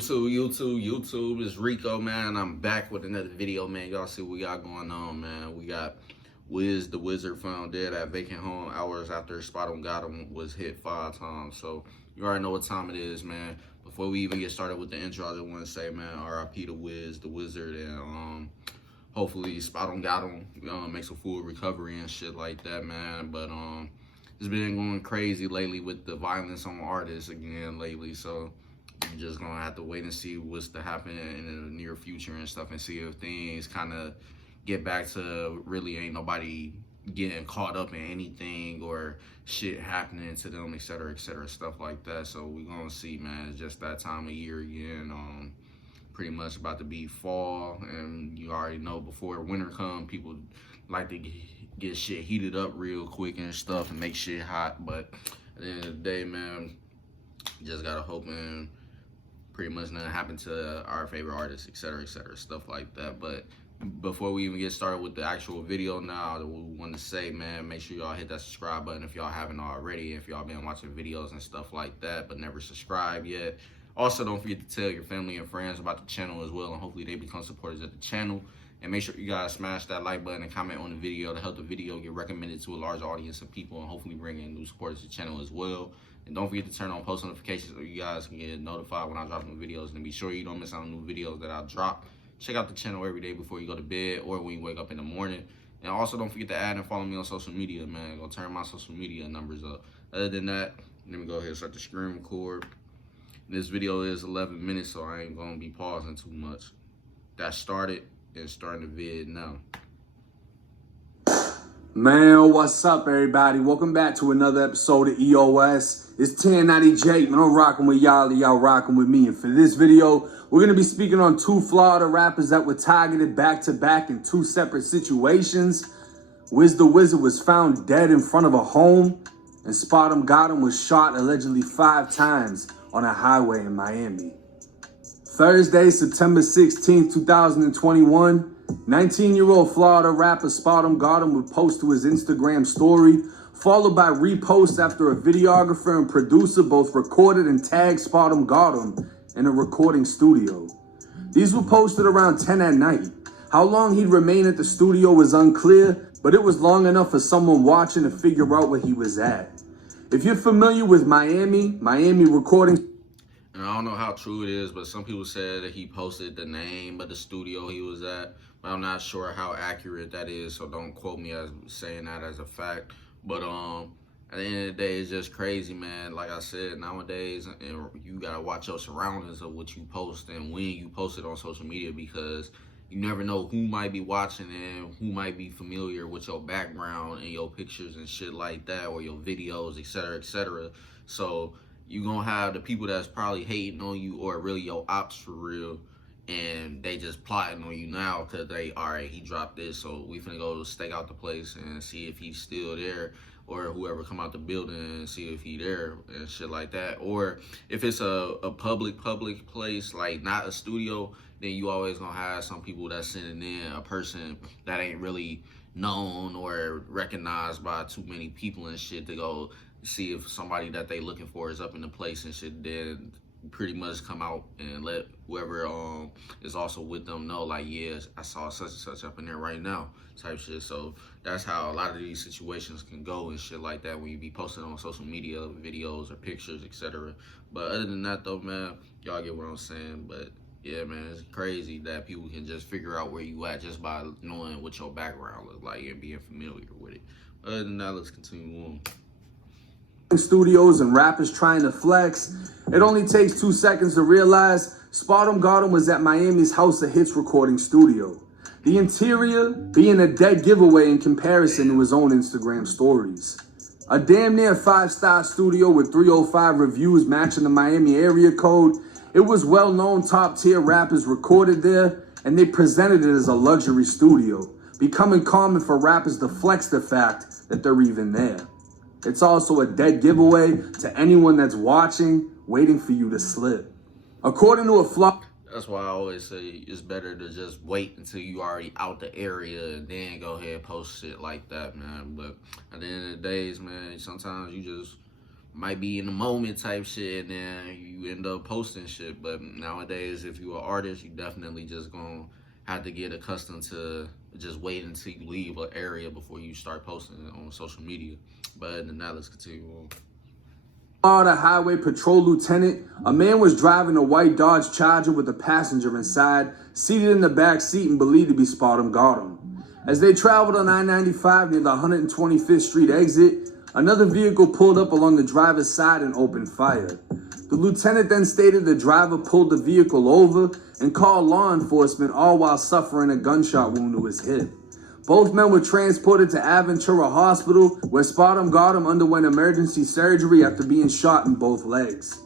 YouTube, it's Rico, man. I'm back with another video, man. Y'all see what we got going on, man. We got Wiz the Wizard found dead at vacant home hours after Spotemgottem was hit 5 times. So you already know what time it is, man. Before we even get started with the intro, I just want to say, man, RIP to Wiz the Wizard, and hopefully Spotemgottem makes a full recovery and shit like that, man. But it's been going crazy lately with the violence on artists again lately, so you're just gonna have to wait and see what's to happen in the near future and stuff, and see if things kind of get back to really ain't nobody getting caught up in anything or shit happening to them, etc., stuff like that. So we're gonna see, man. It's just that time of year again. Pretty much about to be fall, and you already know before winter come, people like to get shit heated up real quick and stuff and make shit hot. But at the end of the day, man, just gotta hope and pretty much nothing happen to our favorite artists, etc., stuff like that. But before we even get started with the actual video now, we want to say, man, make sure y'all hit that subscribe button if y'all haven't already, if y'all been watching videos and stuff like that but never subscribed yet. Also, don't forget to tell your family and friends about the channel as well, and hopefully they become supporters of the channel. And make sure you guys smash that like button and comment on the video to help the video get recommended to a large audience of people, and hopefully bring in new supporters to the channel as well. And don't forget to turn on post notifications so you guys can get notified when I drop new videos, and be sure you don't miss out on new videos that I drop. Check out the channel every day before you go to bed or when you wake up in the morning. And also don't forget to add and follow me on social media, man. Go turn my social media numbers up. Other than that, let me go ahead and start the screen record. This video is 11 minutes, so I ain't gonna be pausing too much. That started and starting the vid now. Man, what's up, everybody? Welcome back to another episode of EOS. It's 1090 Jake, man. I'm rocking with y'all, y'all rocking with me. And for this video, we're gonna be speaking on 2 Florida rappers that were targeted back to back in 2 separate situations. Wiz the Wizard was found dead in front of a home, and Spotemgottem was shot allegedly 5 times on a highway in Miami. Thursday, September 16th, 2021, 19-year-old Florida rapper Spotemgottem would post to his Instagram story, followed by reposts after a videographer and producer both recorded and tagged Spotemgottem in a recording studio. These were posted around 10 at night. How long he'd remain at the studio was unclear, but it was long enough for someone watching to figure out where he was at. If you're familiar with Miami recording... And I don't know how true it is, but some people said that he posted the name of the studio he was at. But I'm not sure how accurate that is, so don't quote me as saying that as a fact. But at the end of the day, it's just crazy, man. Like I said, nowadays, and you gotta watch your surroundings of what you post and when you post it on social media, because you never know who might be watching and who might be familiar with your background and your pictures and shit like that, or your videos, etc. So you gonna have the people that's probably hating on you, or really your ops for real, and they just plotting on you now because they, all right, he dropped this, so we finna go stake out the place and see if he's still there, or whoever come out the building and see if he there and shit like that. Or if it's a public place, like not a studio, then you always gonna have some people that's sending in a person that ain't really known or recognized by too many people and shit to go see if somebody that they looking for is up in the place and shit. Then pretty much come out and let whoever is also with them know, like, yes, I saw such and such up in there right now, type shit. So that's how a lot of these situations can go and shit like that when you be posting on social media videos or pictures, etc. But other than that though, man, y'all get what I'm saying. But yeah, man, it's crazy that people can just figure out where you at just by knowing what your background looks like and being familiar with it. Other than that, let's continue on. Studios and rappers trying to flex. It only takes 2 seconds to realize Spotemgottem was at Miami's House of Hits recording studio. The interior being a dead giveaway in comparison to his own Instagram stories. A damn near 5-star studio with 305 reviews matching the Miami area code. It was well-known top-tier rappers recorded there, and they presented it as a luxury studio, becoming common for rappers to flex the fact that they're even there. It's also a dead giveaway to anyone that's watching, waiting for you to slip. According to a flop... That's why I always say it's better to just wait until you already out the area and then go ahead and post shit like that, man. But at the end of the days, man, sometimes you just might be in the moment type shit, and then you end up posting shit. But nowadays, if you're an artist, you definitely just gonna have to get accustomed to just wait until you leave an area before you start posting it on social media. But other than that, let's continue on. Florida Highway Patrol Lieutenant, a man was driving a white Dodge Charger with a passenger inside, seated in the back seat and believed to be Spotemgottem. As they traveled on I-95 near the 125th Street exit, another vehicle pulled up along the driver's side and opened fire. The lieutenant then stated the driver pulled the vehicle over and called law enforcement, all while suffering a gunshot wound to his hip. Both men were transported to Aventura Hospital, where Spotemgottem underwent emergency surgery after being shot in both legs.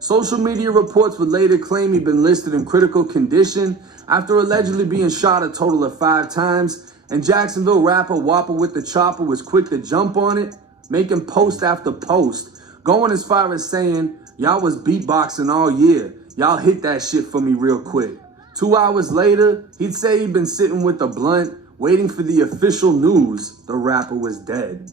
Social media reports would later claim he'd been listed in critical condition after allegedly being shot a total of 5 times, and Jacksonville rapper Whopper with the Chopper was quick to jump on it, making post after post, going as far as saying, "Y'all was beatboxing all year. Y'all hit that shit for me real quick." 2 hours later, he'd say he'd been sitting with a blunt, waiting for the official news the rapper was dead.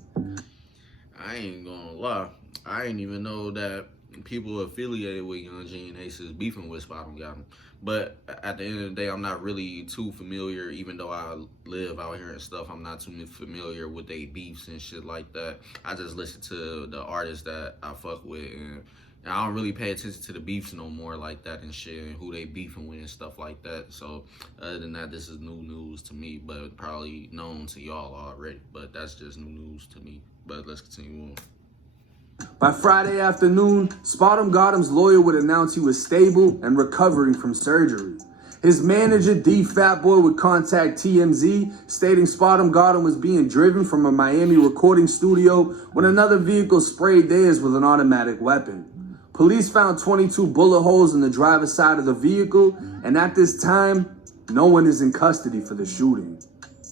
I ain't gonna lie, I didn't even know that people affiliated with Young G and Ace is beefing with Spotemgottem. But at the end of the day, I'm not really too familiar, even though I live out here and stuff, I'm not too familiar with they beefs and shit like that. I just listen to the artists that I fuck with, and I don't really pay attention to the beefs no more like that and shit, and who they beefing with and stuff like that. So other than that, this is new news to me, but probably known to y'all already. But that's just new news to me. But let's continue on. By Friday afternoon, Spotemgottem's lawyer would announce he was stable and recovering from surgery. His manager, D Fatboy, would contact TMZ, stating Spotemgottem was being driven from a Miami recording studio when another vehicle sprayed theirs with an automatic weapon. Police found 22 bullet holes in the driver's side of the vehicle, and at this time, no one is in custody for the shooting.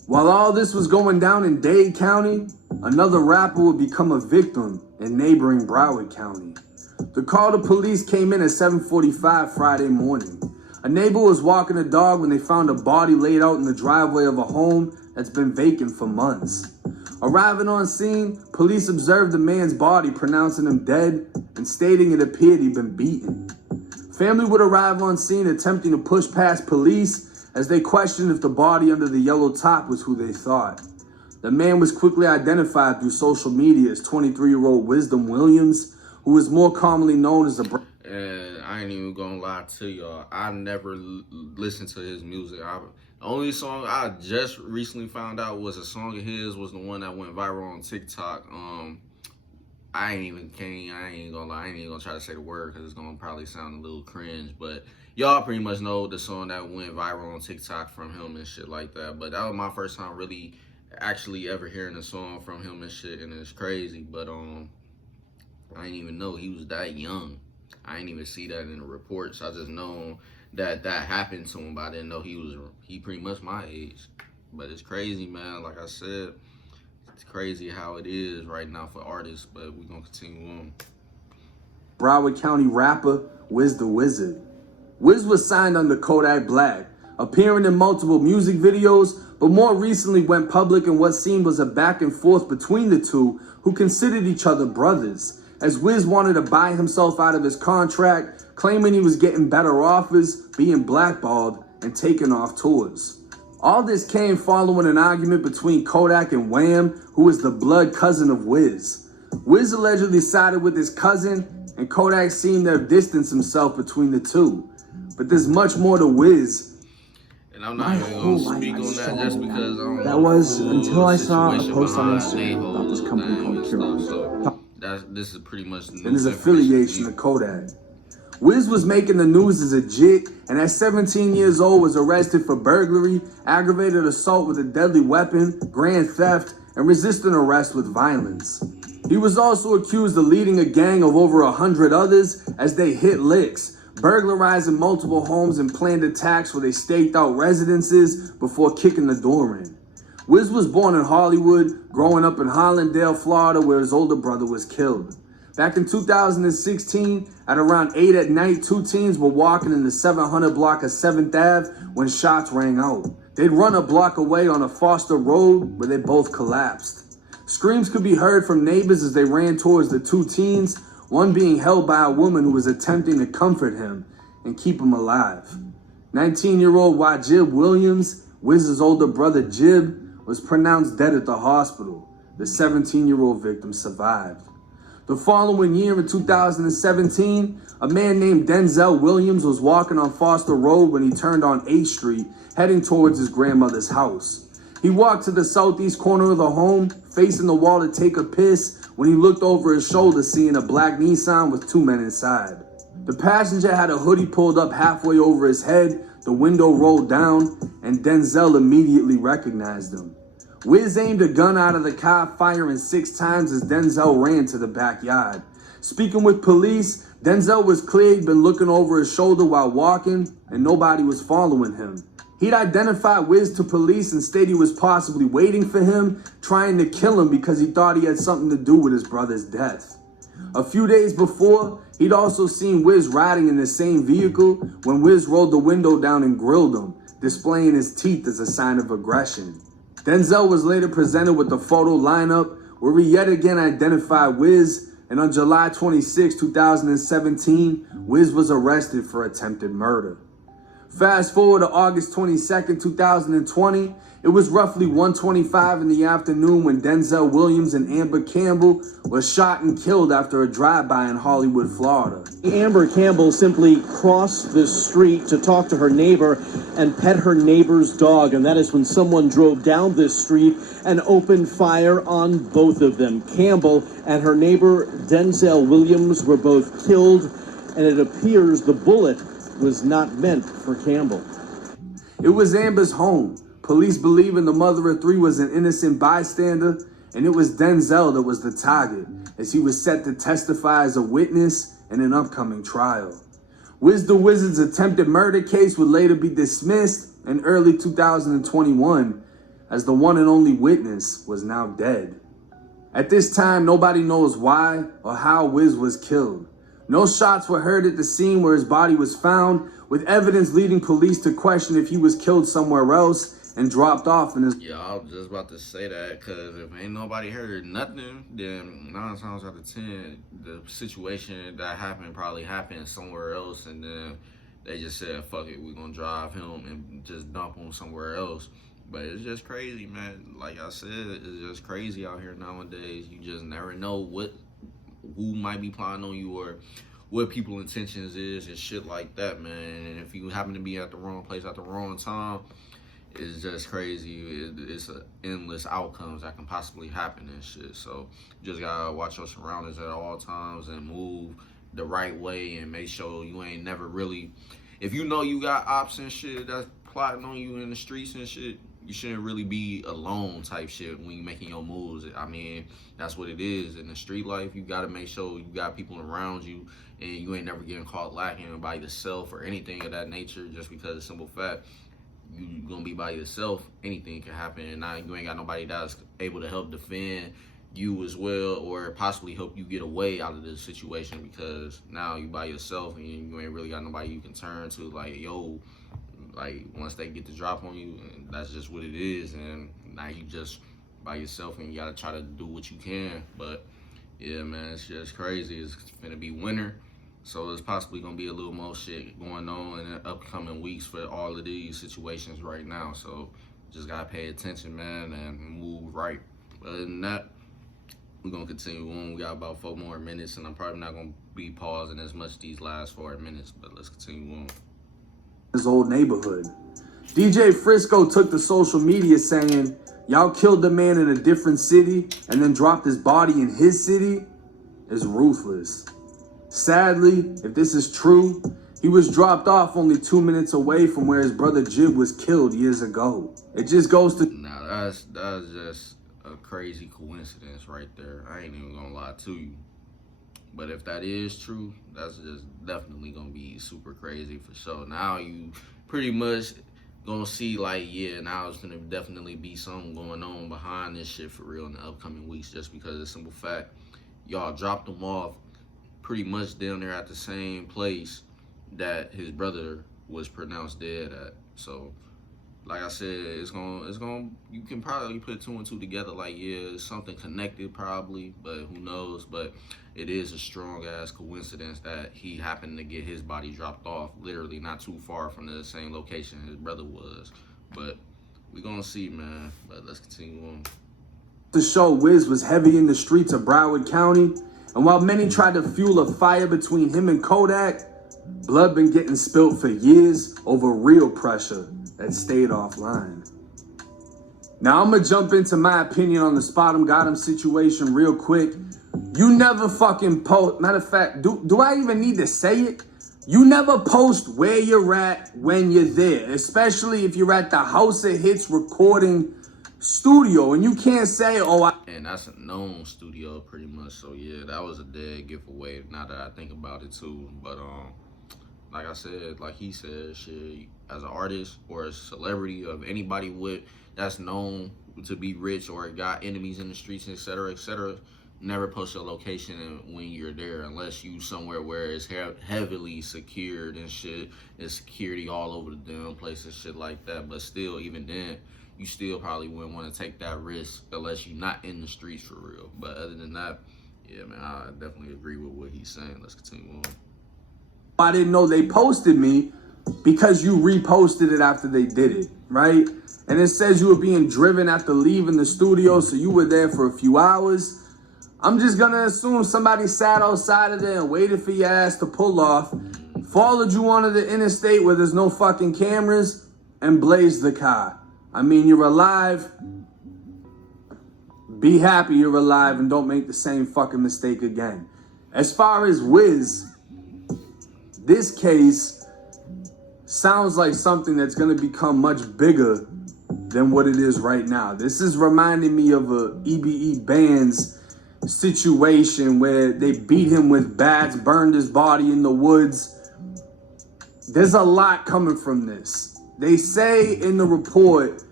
While all this was going down in Dade County, another rapper would become a victim in neighboring Broward County. The call to police came in at 7:45 Friday morning. A neighbor was walking a dog when they found a body laid out in the driveway of a home that's been vacant for months. Arriving on scene, police observed the man's body, pronouncing him dead and stating it appeared he'd been beaten. Family would arrive on scene attempting to push past police as they questioned if the body under the yellow top was who they thought. The man was quickly identified through social media as 23-year-old Wisdom Williams, who is more commonly known as the... And I ain't even gonna lie to y'all, I never listened to his music. The only song I just recently found out was a song of his, was the one that went viral on TikTok. I ain't gonna lie, I ain't even gonna try to say the word because it's gonna probably sound a little cringe, but y'all pretty much know the song that went viral on TikTok from him and shit like that. But that was my first time really actually ever hearing a song from him and shit, and it's crazy. But I didn't even know he was that young. I didn't even see that in the reports. I just know that happened to him, but I didn't know he pretty much my age. But it's crazy, man. Like I said, it's crazy how it is right now for artists, but we're gonna continue on. Broward County rapper Wiz the Wizard. Wiz was signed under Kodak Black, appearing in multiple music videos, but more recently went public in what seemed was a back and forth between the two, who considered each other brothers, as Wiz wanted to buy himself out of his contract, claiming he was getting better offers, being blackballed, and taking off tours. All this came following an argument between Kodak and Wham, who is the blood cousin of Wiz. Wiz allegedly sided with his cousin, and Kodak seemed to have distanced himself between the two. But there's much more to Wiz. And I'm not even going to speak on that just because I don't know. That was until I saw a post on Instagram about this company called Cure. This is pretty much and his affiliation to Kodak. Wiz was making the news as a jit, and at 17 years old was arrested for burglary, aggravated assault with a deadly weapon, grand theft, and resisting arrest with violence. He was also accused of leading a gang of over 100 others as they hit licks, burglarizing multiple homes and planned attacks where they staked out residences before kicking the door in. Wiz was born in Hollywood, growing up in Hollandale, Florida, where his older brother was killed. Back in 2016, at around 8 at night, 2 teens were walking in the 700 block of 7th Ave when shots rang out. They'd run a block away on a Foster Road where they both collapsed. Screams could be heard from neighbors as they ran towards the two teens, one being held by a woman who was attempting to comfort him and keep him alive. 19-year-old Wajib Williams, Wiz's older brother Jib, was pronounced dead at the hospital. The 17-year-old victim survived. The following year, in 2017, a man named Denzel Williams was walking on Foster Road when he turned on 8th Street, heading towards his grandmother's house. He walked to the southeast corner of the home, facing the wall to take a piss, when he looked over his shoulder, seeing a black Nissan with two men inside. The passenger had a hoodie pulled up halfway over his head, the window rolled down, and Denzel immediately recognized him. Wiz aimed a gun out of the car, firing 6 times as Denzel ran to the backyard. Speaking with police, Denzel was clear he'd been looking over his shoulder while walking, and nobody was following him. He'd identified Wiz to police and stated he was possibly waiting for him, trying to kill him because he thought he had something to do with his brother's death. A few days before, he'd also seen Wiz riding in the same vehicle when Wiz rolled the window down and grilled him, displaying his teeth as a sign of aggression. Denzel was later presented with the photo lineup where he yet again identified Wiz, and on July 26, 2017, Wiz was arrested for attempted murder. Fast forward to August 22nd, 2020, it was roughly 1:25 in the afternoon when Denzel Williams and Amber Campbell were shot and killed after a drive-by in Hollywood, Florida. Amber Campbell simply crossed the street to talk to her neighbor and pet her neighbor's dog, and that is when someone drove down this street and opened fire on both of them. Campbell and her neighbor Denzel Williams were both killed, and it appears the bullet was not meant for Campbell. It was Amber's home. Police believing the mother of 3 was an innocent bystander, and it was Denzel that was the target, as he was set to testify as a witness in an upcoming trial. Wiz the Wizard's attempted murder case would later be dismissed in early 2021, as the one and only witness was now dead. At this time, nobody knows why or how Wiz was killed. No shots were heard at the scene where his body was found, with evidence leading police to question if he was killed somewhere else and dropped off in his... Yeah, I was just about to say that, because if ain't nobody heard nothing, then 9 times out of 10, the situation that happened probably happened somewhere else, and then they just said, fuck it, we're gonna drive him and just dump him somewhere else. But it's just crazy, man. Like I said, it's just crazy out here nowadays. You just never know who might be plotting on you or what people's intentions is and shit like that, man. And if you happen to be at the wrong place at the wrong time, it's just crazy. It's endless outcomes that can possibly happen and shit. So you just gotta watch your surroundings at all times and move the right way and make sure you ain't never really, if you know you got ops and shit that's plotting on you in the streets and shit, you shouldn't really be alone type shit when you making your moves. I mean, that's what it is. In the street life, you got to make sure you got people around you and you ain't never getting caught lacking by yourself or anything of that nature, just because of simple fact, you going to be by yourself, anything can happen, and now you ain't got nobody that's able to help defend you as well or possibly help you get away out of this situation, because now you by yourself and you ain't really got nobody you can turn to, like, yo, like, once they get the drop on you, and that's just what it is, and now you just by yourself and you gotta try to do what you can. But yeah, man, it's just crazy. It's gonna be winter, so it's possibly gonna be a little more shit going on in the upcoming weeks for all of these situations right now. So just gotta pay attention, man, and move right. Other than that, we're gonna continue on. We got about 4 more minutes, and I'm probably not gonna be pausing as much these last 4 minutes, but let's continue on. His old neighborhood. DJ Frisco took to social media saying, y'all killed the man in a different city and then dropped his body in his city, is ruthless. Sadly, if this is true, he was dropped off only 2 minutes away from where his brother Jib was killed years ago. It just goes to... Nah, that's just a crazy coincidence right there. I ain't even gonna lie to you. But if that is true, that's just definitely gonna be super crazy for sure. Now you pretty much gonna see, like, yeah, now it's gonna definitely be something going on behind this shit for real in the upcoming weeks, just because of the simple fact y'all dropped him off pretty much down there at the same place that his brother was pronounced dead at. So like I said, you can probably put two and two together, like, yeah, it's something connected probably, but who knows. But it is a strong ass coincidence that he happened to get his body dropped off literally not too far from the same location his brother was. But we gonna see, man. But let's continue on. The show Wiz was heavy in the streets of Broward County, and while many tried to fuel a fire between him and Kodak, blood been getting spilled for years over real pressure that stayed offline. Now I'm gonna jump into my opinion on the Spotemgottem situation real quick. You never fucking post, matter of fact, do I even need to say it? You never post where you're at when you're there, especially if you're at the House of Hits recording studio, and you can't say, and that's a known studio pretty much, so yeah, that was a dead giveaway now that I think about it too. But like I said, like he said, shit, as an artist or a celebrity of anybody that's known to be rich or got enemies in the streets, etc., never post your location when you're there unless you somewhere where it's heavily secured and shit. There's security all over the damn place and shit like that. But still, even then, you still probably wouldn't want to take that risk unless you're not in the streets for real. But other than that, yeah, man, I definitely agree with what he's saying. Let's continue on. I didn't know they posted me because you reposted it after they did it, right? And it says you were being driven after leaving the studio, so you were there for a few hours. I'm just gonna assume somebody sat outside of there and waited for your ass to pull off, followed you onto the interstate where there's no fucking cameras, and blazed the car. I mean, you're alive. Be happy you're alive and don't make the same fucking mistake again. As far as Wiz, this case sounds like something that's gonna become much bigger than what it is right now. This is reminding me of a EBE Band's situation where they beat him with bats, burned his body in the woods. There's a lot coming from this. They say in the report,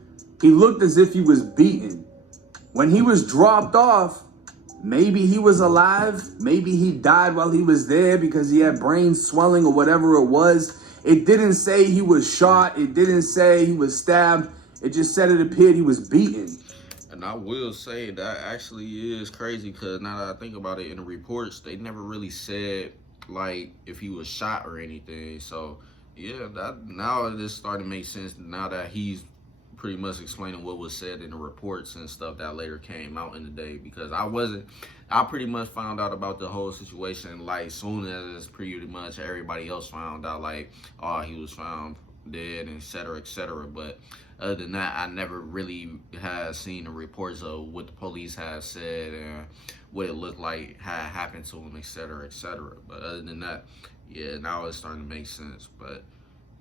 he looked as if he was beaten. When he was dropped off, maybe he was alive, maybe he died while he was there because he had brain swelling or whatever it was. It didn't say he was shot, it didn't say he was stabbed, it just said it appeared he was beaten. And I will say that actually is crazy because now that I think about it, in the reports, they never really said like if he was shot or anything. So yeah, that now it is starting to make sense now that he's pretty much explaining what was said in the reports and stuff that later came out in the day, because I pretty much found out about the whole situation like soon as pretty much everybody else found out, like, oh, he was found dead, etc. But other than that, I never really had seen the reports of what the police had said and what it looked like had happened to him, etc. But other than that, yeah, now it's starting to make sense. But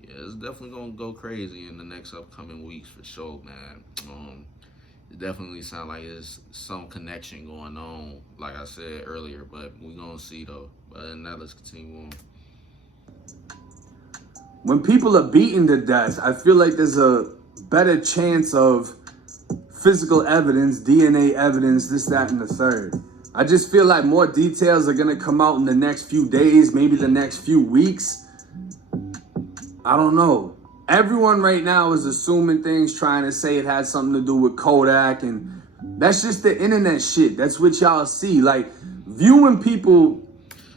yeah, it's definitely gonna go crazy in the next upcoming weeks for sure, man. It definitely sounds like there's some connection going on, like I said earlier, but we're gonna see though. But other than that, let's continue on. When people are beaten to death, I feel like there's a better chance of physical evidence, DNA evidence, this, that, and the third. I just feel like more details are gonna come out in the next few days, maybe the next few weeks. I don't know. Everyone right now is assuming things, trying to say it had something to do with Kodak, and that's just the internet shit. That's what y'all see. Like, viewing people.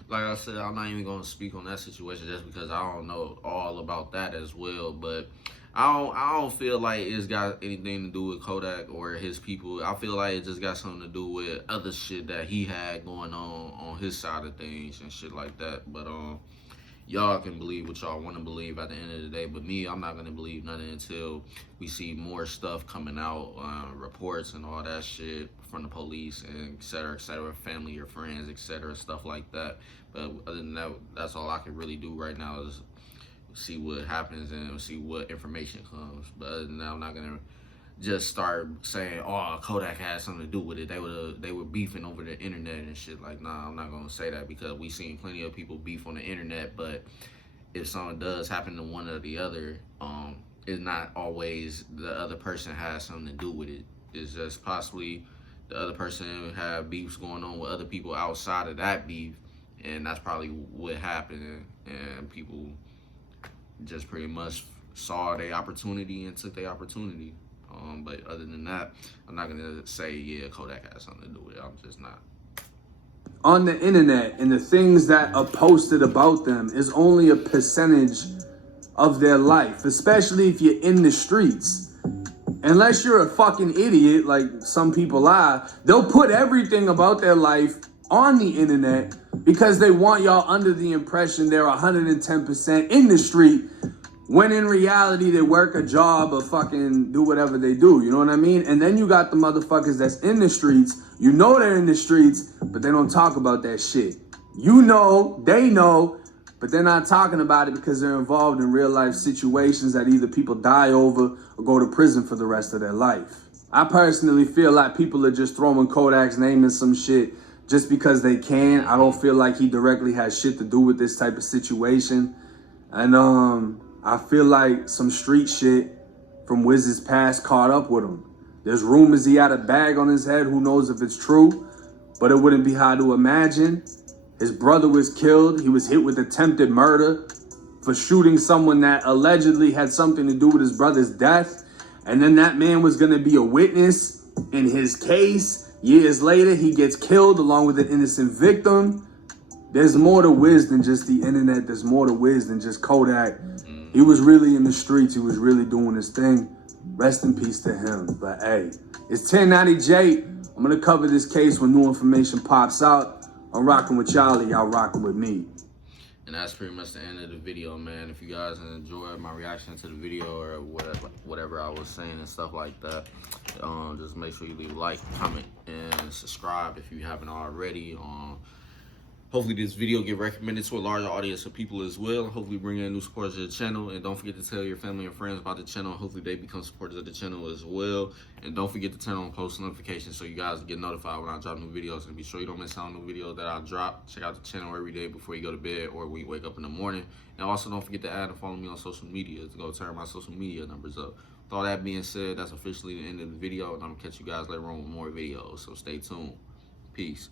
Like I said, I'm not even gonna speak on that situation just because I don't know all about that as well. But I don't feel like it's got anything to do with Kodak or his people. I feel like it just got something to do with other shit that he had going on his side of things and shit like that. But y'all can believe what y'all want to believe at the end of the day. But me, I'm not gonna believe nothing until we see more stuff coming out, reports and all that shit from the police and etc., family or friends, etc., stuff like that. But other than that, that's all I can really do right now is see what happens and see what information comes. But other than that, I'm not gonna just start saying, oh, Kodak had something to do with it. They were beefing over the internet and shit. Like, nah, I'm not gonna say that because we seen plenty of people beef on the internet. But if something does happen to one or the other, it's not always the other person has something to do with it. It's just possibly the other person had beefs going on with other people outside of that beef, and that's probably what happened, and people just pretty much saw their opportunity and took their opportunity. But other than that, I'm not gonna say, yeah, Kodak has something to do with it. I'm just not. On the internet and the things that are posted about them is only a percentage of their life, especially if you're in the streets. Unless you're a fucking idiot, like some people are, they'll put everything about their life on the internet because they want y'all under the impression they're 110% in the street, when in reality they work a job or fucking do whatever they do, you know what I mean? And then you got the motherfuckers that's in the streets, you know they're in the streets, but they don't talk about that shit. You know, they know, but they're not talking about it because they're involved in real life situations that either people die over or go to prison for the rest of their life. I personally feel like people are just throwing Kodak's name in some shit just because they can. I don't feel like he directly has shit to do with this type of situation. And I feel like some street shit from Wiz's past caught up with him. There's rumors he had a bag on his head. Who knows if it's true, but it wouldn't be hard to imagine. His brother was killed. He was hit with attempted murder for shooting someone that allegedly had something to do with his brother's death. And then that man was going to be a witness in his case. Years later, he gets killed along with an innocent victim. There's more to Wiz than just the internet. There's more to Wiz than just Kodak. He was really in the streets. He was really doing his thing. Rest in peace to him. But hey, it's 1090J. I'm going to cover this case when new information pops out. I'm rocking with y'all, y'all rocking with me. And that's pretty much the end of the video, man. If you guys enjoyed my reaction to the video or whatever I was saying and stuff like that, just make sure you leave a like, comment, and subscribe if you haven't already. Hopefully this video get recommended to a larger audience of people as well. Hopefully bring in new supporters to the channel. And don't forget to tell your family and friends about the channel. Hopefully they become supporters of the channel as well. And don't forget to turn on post notifications so you guys get notified when I drop new videos. And be sure you don't miss out on new videos that I drop. Check out the channel every day before you go to bed or when you wake up in the morning. And also don't forget to add and follow me on social media to go turn my social media numbers up. With all that being said, that's officially the end of the video. And I'm going to catch you guys later on with more videos. So stay tuned. Peace.